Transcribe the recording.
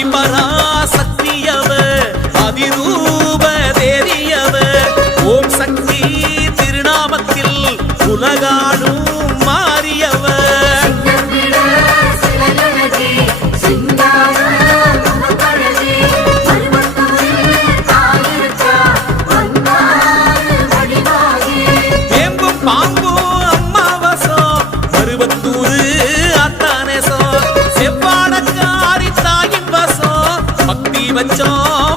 ஆதி பராசக்தியவ அதிரூப தேவியவ ஓம் சக்தி திருநாமத்தில் உலகாடும் மாறியவ வேம்பும் பாம்பும் அம்மாவசம் மருவத்தூரு அத்தானேசம் செவ்வாடக்காரி தாயின் வசம் பக்தி வச்சோம்